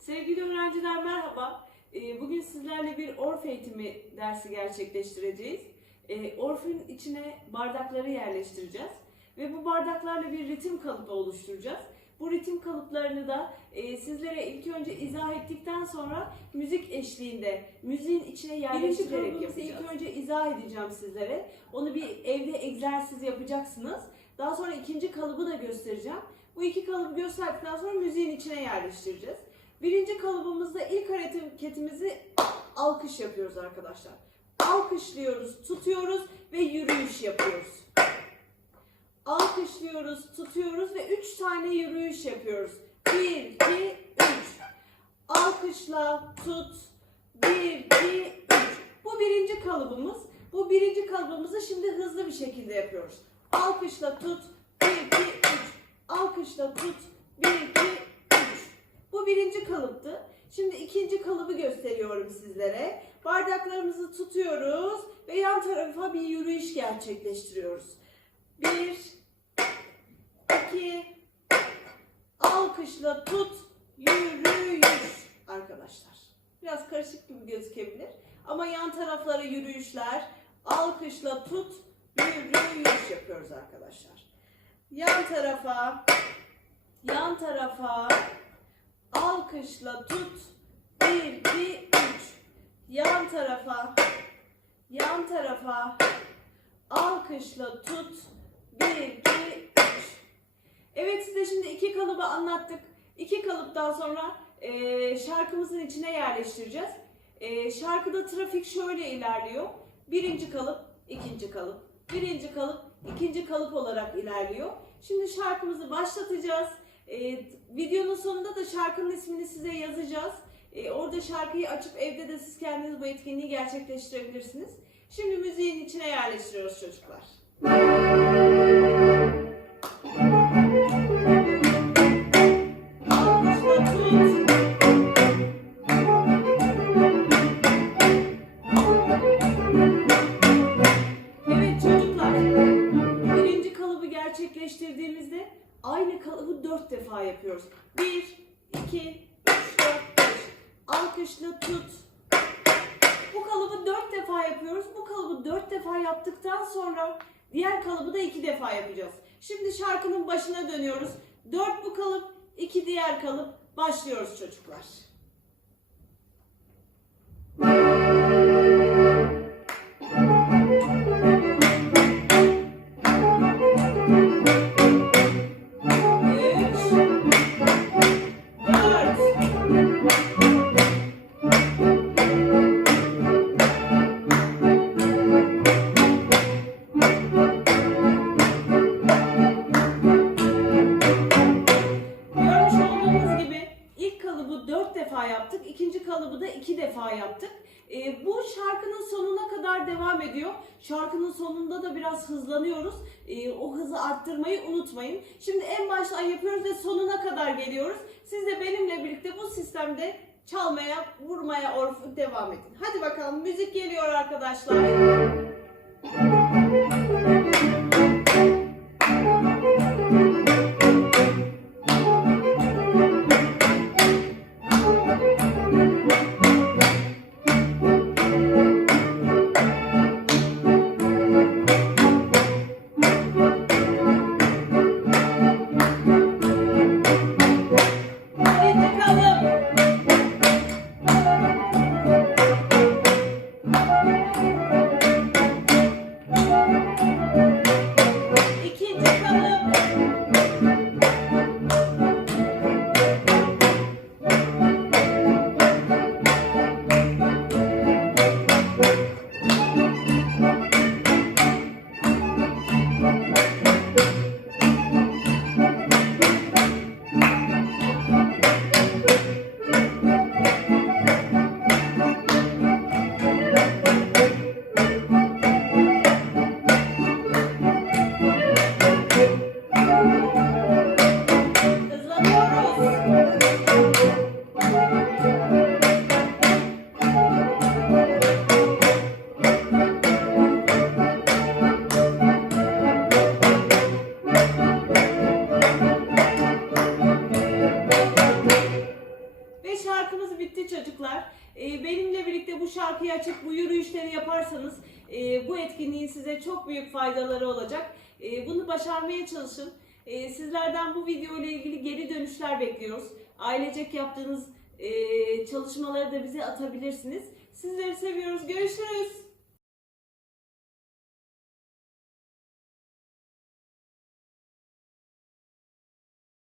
Sevgili öğrenciler merhaba. Ee, Bugün sizlerle bir orf eğitimi dersi gerçekleştireceğiz. Ee, Orfun içine bardakları yerleştireceğiz ve bu bardaklarla bir ritim kalıbı oluşturacağız. Bu ritim kalıplarını da e, sizlere ilk önce izah ettikten sonra müzik eşliğinde müziğin içine yerleştirerek yapacağız. ilk önce izah edeceğim sizlere. Onu bir evde egzersiz yapacaksınız. Daha sonra ikinci kalıbı da göstereceğim. Bu iki kalıbı gösterdikten sonra müziğin içine yerleştireceğiz. Birinci kalıbımızda ilk hareketimizi alkış yapıyoruz arkadaşlar. Alkışlıyoruz, tutuyoruz ve yürüyüş yapıyoruz. Alkışlıyoruz, tutuyoruz ve üç tane yürüyüş yapıyoruz. Bir, iki, üç. Alkışla, tut. Bir, iki, üç. Bu birinci kalıbımız. Bu birinci kalıbımızı şimdi hızlı bir şekilde yapıyoruz. Alkışla, tut. Bir, iki, üç. Alkışla, tut. Bir, iki, üç. Bu birinci kalıptı. Şimdi ikinci kalıbı gösteriyorum sizlere. Bardaklarımızı tutuyoruz ve yan tarafa bir yürüyüş gerçekleştiriyoruz. Bir, iki, alkışla tut, yürüyüş arkadaşlar. Biraz karışık gibi gözükebilir ama yan taraflara yürüyüşler, alkışla tut, yürüyüş yapıyoruz arkadaşlar. Yan tarafa, yan tarafa, alkışla tut, bir, iki, üç. Yan tarafa, yan tarafa, alkışla tut, bir, iki, üç. Evet size şimdi iki kalıbı anlattık. İki kalıptan sonra eee, şarkımızın içine yerleştireceğiz. Eee, şarkıda trafik şöyle ilerliyor. Birinci kalıp, ikinci kalıp, birinci kalıp, ikinci kalıp olarak ilerliyor. Şimdi şarkımızı başlatacağız. Eee, videonun sonunda da şarkının ismini size yazacağız. Eee, orada şarkıyı açıp evde de siz kendiniz bu etkinliği gerçekleştirebilirsiniz. Şimdi müziğin içine yerleştiriyoruz çocuklar. Alkışla dört defa yapıyoruz. Bir, iki, üç, dört, beş. Alkışla tut. Bu kalıbı dört defa yapıyoruz. Bu kalıbı dört defa yaptıktan sonra diğer kalıbı da iki defa yapacağız. Şimdi şarkının başına dönüyoruz. Dört bu kalıp, iki diğer kalıp. Başlıyoruz çocuklar. İki defa yaptık. Ee, bu şarkının sonuna kadar devam ediyor. Şarkının sonunda da biraz hızlanıyoruz. Ee, o hızı arttırmayı unutmayın. Şimdi en baştan yapıyoruz ve sonuna kadar geliyoruz. Siz de benimle birlikte bu sistemde çalmaya, vurmaya orfu devam edin. Hadi bakalım müzik geliyor arkadaşlar. E, benimle birlikte bu şarkıyı açıp bu yürüyüşleri yaparsanız e, bu etkinliğin size çok büyük faydaları olacak. E, bunu başarmaya çalışın. E, sizlerden bu video ile ilgili geri dönüşler bekliyoruz. Ailecek yaptığınız çalışmaları da bize atabilirsiniz. Sizleri seviyoruz. Görüşürüz.